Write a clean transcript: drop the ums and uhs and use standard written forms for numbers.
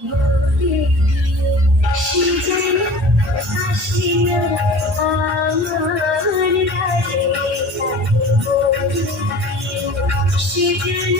বলে দিও সে যেন আসে না আমার দ্বারে, বলে দিও সে যেন